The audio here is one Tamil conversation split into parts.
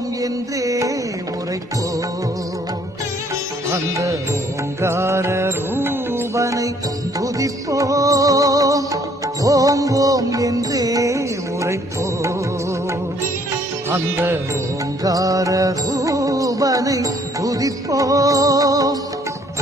ஓம் என்றே உரைப்போம். அந்த ஓங்கார ரூபனை துதிப்போம். ஓம் ஓம் என்றே உரைப்போம். அந்த ஓங்கார ரூபனை துதிப்போம்.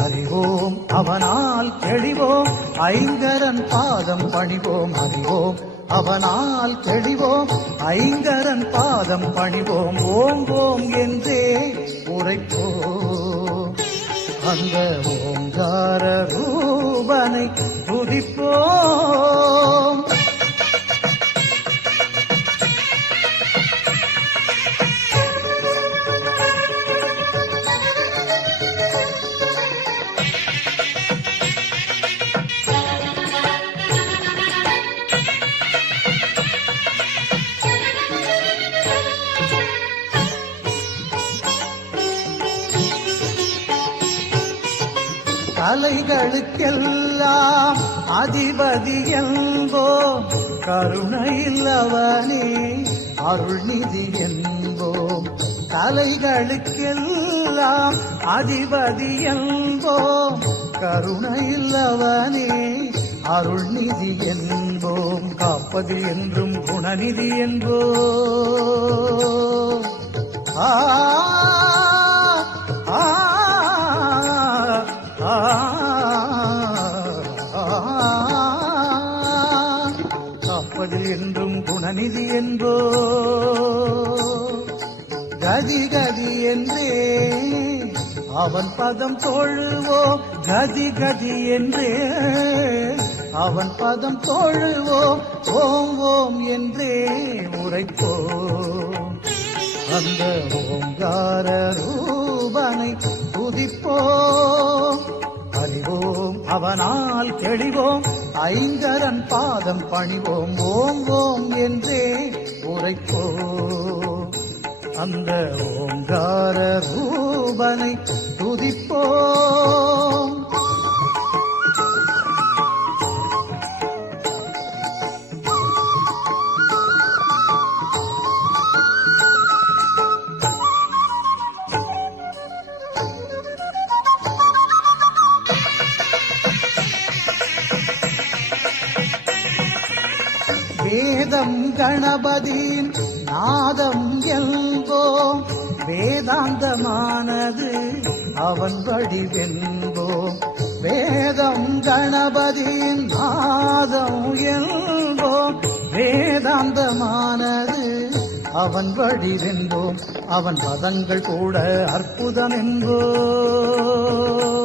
அறிவோம் அவனால் தெளிவோம், ஐங்கரன் பாதம் பணிவோம். அறிவோம் அவனால் தெளிவோம், ஐங்கரன் பாதம் பணிவோம். ஓம் ஓம் என்றே உரைப்போம். அந்த ஓங்கார ரூபனை துதிப்போம். கலைகளுக்கெல்லாம் அதிபதி என்போம், கருணையில்லவனே அருள்நிதி என்போம். கலைகளுக்கெல்லாம் அதிபதி என்போம், கருணையில்லவனே அருள்நிதி என்போம். காப்பது என்றும் குணநிதி என்போம். காப்பது என்றும் குணநிதி என்போ. கதி கதி என்றே அவன் பதம் தொழுவோம். கதி கதி என்றே அவன் பதம் தொழுவோம். ஓம் ஓம் என்றே உரைப்போம். அந்த ஓங்கார ரூபனை துதிப்போம். அறிவோம் அவனால் தெளிவோம், ஐங்கரன் பாதம் பணிவோம். ஓம் ஓம் என்றே உரைப்போம். அந்த ஓங்கார ரூபனை துதிப்போம். வேதம் கணபதியின் நாதம் என்போம், வேதாந்தமானது அவன் வடிவென்போம். வேதம் கணபதியின் நாதம் என்போம், வேதாந்தமானது அவன் வடிவென்போம். அவன் பதங்கள் கூட அற்புதம் என்போம்.